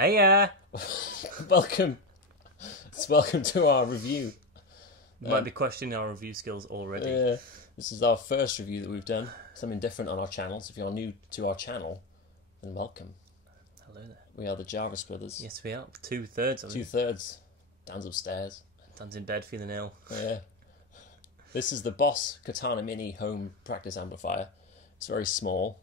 Hey, Welcome to our review. You might be questioning our review skills already. This is our first review that we've done. Something different on our channels. If you're new to our channel, then welcome. Hello there. We are the Jarvis Brothers. Yes, we are. 2/3 of it. 2/3. Dan's upstairs. Dan's in bed feeling ill. Yeah. This is the Boss Katana Mini Home Practice Amplifier. It's very small.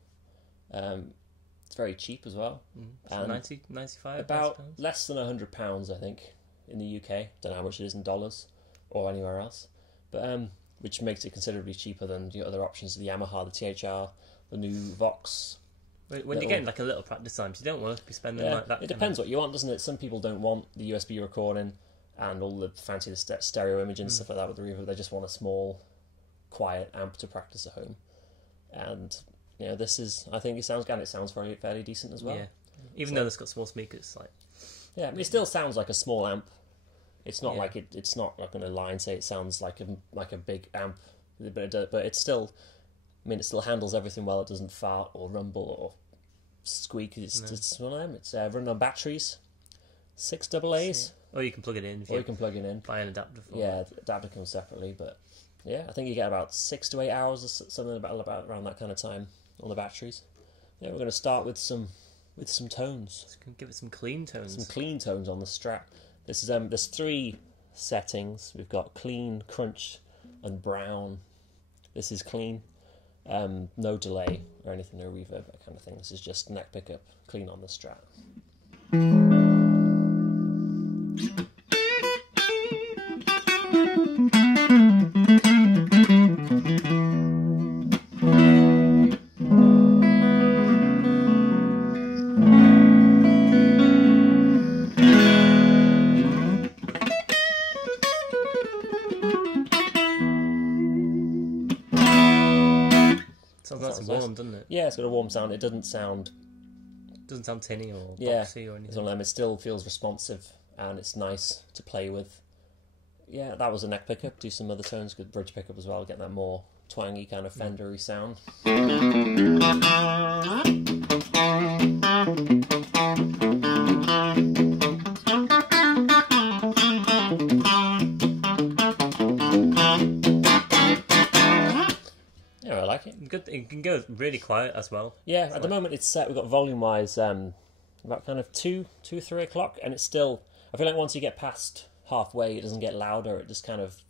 It's very cheap as well. So 90, 95 About pounds? less than £100, I think, in the UK. Don't know how much it is in dollars or anywhere else, but which makes it considerably cheaper than the other options: the Yamaha, the THR, the new Vox. When you're getting like a little practice time, you don't want to be spending like that. It depends what you want, doesn't it? Some people don't want the USB recording and all the fancy stereo imaging and stuff like that with the reverb. They just want a small, quiet amp to practice at home. And you know, this is, I think it sounds fairly decent as well. Yeah, even though it's got small speakers, like yeah, I mean, it still sounds like a small amp. It's not like it's not like going to lie and say it sounds like a big amp, but it's still. I mean, it still handles everything well. It doesn't fart or rumble or squeak. It's one of them. It's running on batteries, 6 AA's. Or you can plug it in. Or you can plug it in. Buy an adapter for Yeah, the adapter comes separately, but yeah, I think you get about 6 to 8 hours or something about around that kind of time on the batteries. Yeah, we're going to start with some tones. Let's give it some clean tones. Some clean tones on the Strat. This is there's 3 settings. We've got clean, crunch, and brown. This is clean. No delay or anything, no reverb, that kind of thing. This is just neck pickup, clean on the Strat. Sounds nice and warm, doesn't it? Yeah, it's got a warm sound. It doesn't sound tinny or yeah, boxy or anything. it's one of them. It still feels responsive and it's nice to play with. Yeah, that was a neck pickup. Do some other tones, good bridge pickup as well, getting that more twangy kind of Fendery sound. Yeah, I like it. Good. It can go really quiet as well. Yeah, at the moment it's set. We've got volume-wise about kind of 2, 3 o'clock, and it's still. I feel like once you get past halfway, it doesn't get louder. It just kind of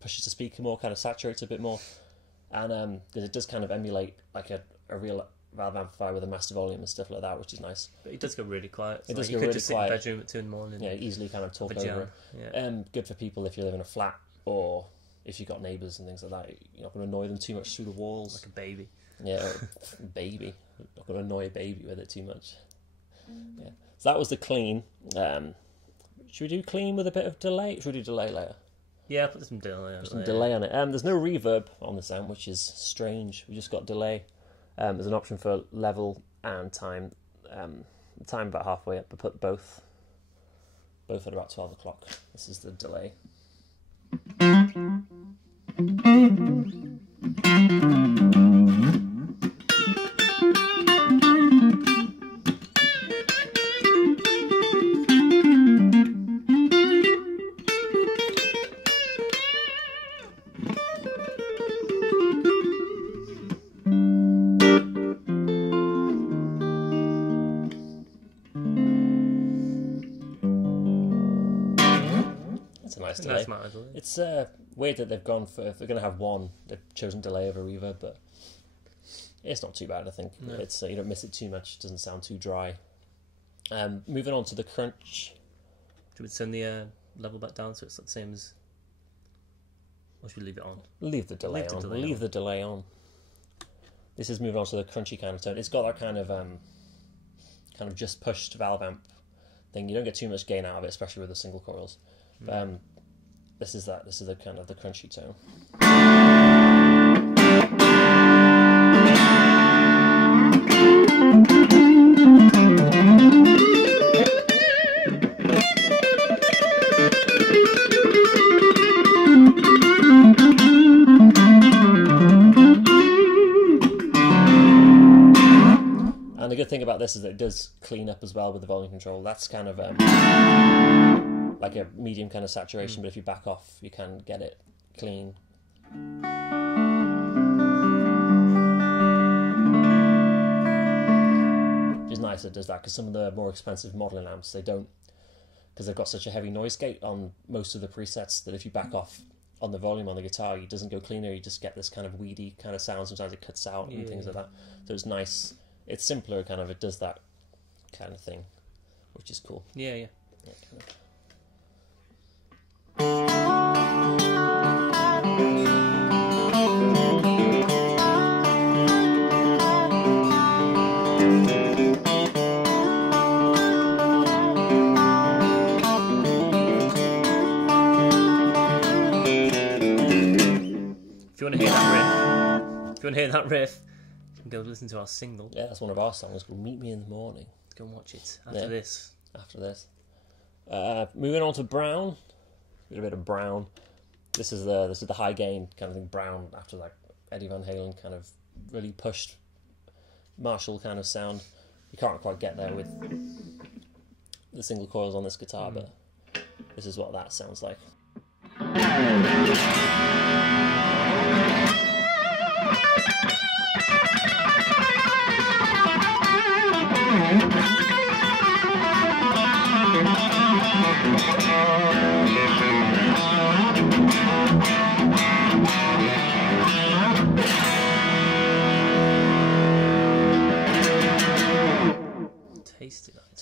pushes the speaker more, kind of saturates a bit more, and it does kind of emulate like a real valve amplifier with a master volume and stuff like that, which is nice. But it does go really quiet. It does you go could really just quiet. sit in the bedroom at 2 in the morning. Yeah, easily kind of talk Have a over jam. it. Good for people if you live in a flat or if you've got neighbours and things like that. You're not going to annoy them too much through the walls. Like a baby. Yeah, baby. Not going to annoy a baby with it too much. Yeah. So that was the clean. Should we do clean with a bit of delay? Should we do delay later? Yeah, put some delay on it. Some delay on it. There's no reverb on this amp, which is strange. We just got delay. There's an option for level and time. Time about halfway up, but put both at about 12 o'clock. This is the delay. That's a nice delay. Nice delay. It's weird that they've gone for, if they're going to have one, they've chosen delay over reverb, but it's not too bad, I think. No. It's you don't miss it too much, it doesn't sound too dry. Moving on to the crunch. Do we turn the level back down so it's the same as... Or should we leave it on? Leave the delay on. Leave the delay on. This is moving on to the crunchy kind of tone. It's got that kind of just pushed valve amp thing. You don't get too much gain out of it, especially with the single coils. But this is the kind of the crunchy tone. this is that it does clean up as well with the volume control. That's kind of like a medium kind of saturation, but if you back off, you can get it clean. Which is nice, it does that, because some of the more expensive modelling amps, they don't, because they've got such a heavy noise gate on most of the presets that if you back off on the volume on the guitar, it doesn't go cleaner, you just get this kind of weedy kind of sound. Sometimes it cuts out and things like that. So it's nice, it's simpler, kind of, it does that kind of thing, which is cool. Yeah. Kind of. If you want to hear that riff, you can go listen to our single. Yeah, that's one of our songs called "Meet Me in the Morning." Go and watch it after this. After this, moving on to Brown. A bit of Brown. This is the high gain kind of thing. Brown after like Eddie Van Halen kind of really pushed Marshall kind of sound. You can't quite get there with the single coils on this guitar, but this is what that sounds like.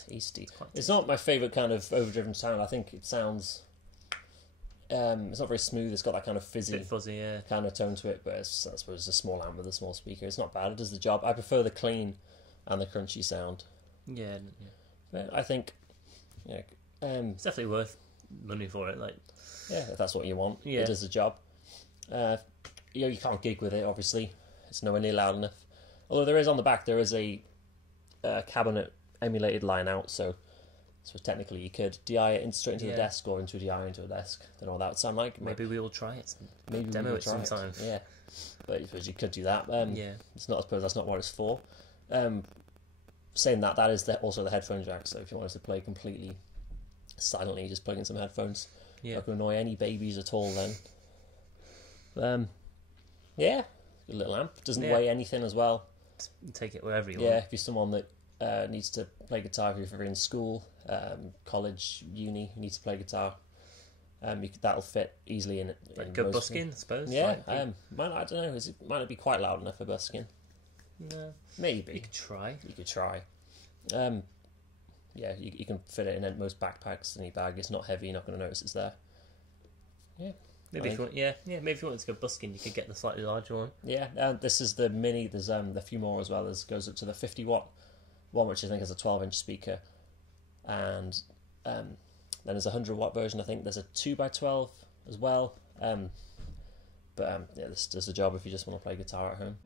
Tasty. It's not my favourite kind of overdriven sound. I think it sounds... it's not very smooth. It's got that kind of fizzy, kind of tone to it, but it's, I suppose it's a small amp with a small speaker. It's not bad. It does the job. I prefer the clean and the crunchy sound. Yeah. But I think... it's definitely worth money for it. Like, yeah, if that's what you want. Yeah. It does the job. You can't gig with it, obviously. It's nowhere near loud enough. Although there is on the back, there is a cabinet emulated line out, so technically you could DI it straight into the desk or into a DI into a desk. Don't know what that would sound like. Maybe we'll try it. Maybe demo we'll it sometime. Yeah, but I suppose you could do that. It's not. I suppose that's not what it's for. Saying that, that is also the headphone jack. So if you wanted to play completely silently, just plug in some headphones. Yeah, not going to annoy any babies at all. Then, good little amp. Doesn't weigh anything as well. Take it wherever you want. Yeah, if you're someone that needs to play guitar, if you're in school, college, uni, you need to play guitar, that'll fit easily in it. Like a good buskin, I suppose. Yeah, I don't know. Might not be quite loud enough for buskin. No, maybe you could try. You can fit it in most backpacks in your bag. It's not heavy. You're not going to notice it's there. Yeah. Maybe if you wanted to go busking, you could get the slightly larger one. Yeah, this is the mini. There's a few more as well. There's goes up to the 50-watt one, which I think is a 12-inch speaker, and then there's a 100-watt version. I think there's a 2x12 as well. This does the job if you just want to play guitar at home.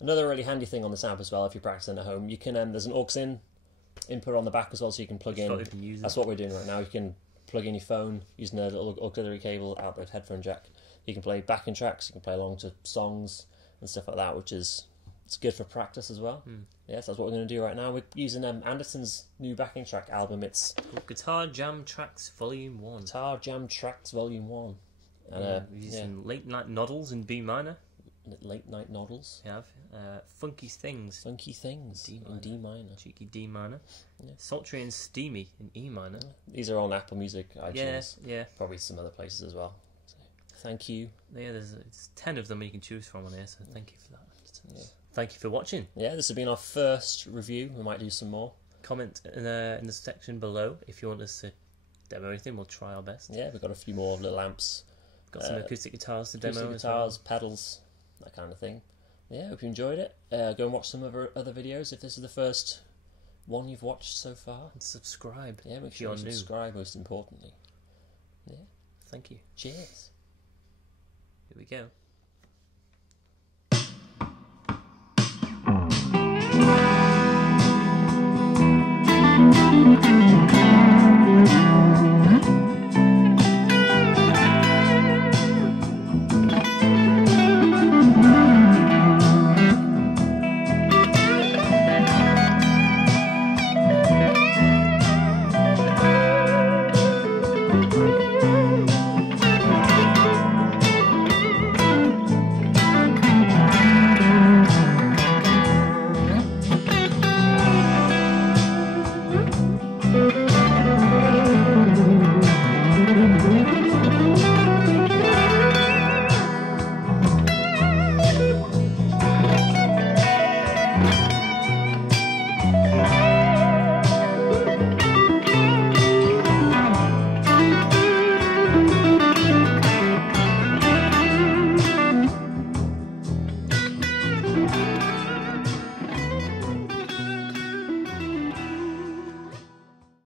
Another really handy thing on this amp as well, if you're practicing at home, you can there's an aux in input on the back as well, so you can plug in. That's what we're doing right now. You can plug in your phone using a little auxiliary cable out the headphone jack. You can play backing tracks. You can play along to songs and stuff like that, which is good for practice as well. Yes, that's what we're going to do right now. We're using Anderson's new backing track album. It's called Guitar Jam Tracks Volume 1. Guitar Jam Tracks Volume 1. And we're using Late Night Noddles in B minor. Late Night Noddles. You have Funky Things. Funky Things in D minor. Cheeky D minor. Yeah. Sultry and Steamy in E minor. These are on Apple Music, iTunes. Yeah. Probably some other places as well. So, thank you. Yeah, it's 10 of them you can choose from on here, so thank you for that. Yeah. Thank you for watching. Yeah, this has been our first review. We might do some more. Comment in the section below if you want us to demo anything. We'll try our best. Yeah, we've got a few more little amps. Got some acoustic guitars to demo. Guitars, pedals, that kind of thing. Yeah, hope you enjoyed it. Go and watch some of our other videos if this is the first one you've watched so far. And subscribe. Yeah, make if sure you're you new. subscribe, most importantly. Yeah. Thank you. Cheers. Here we go.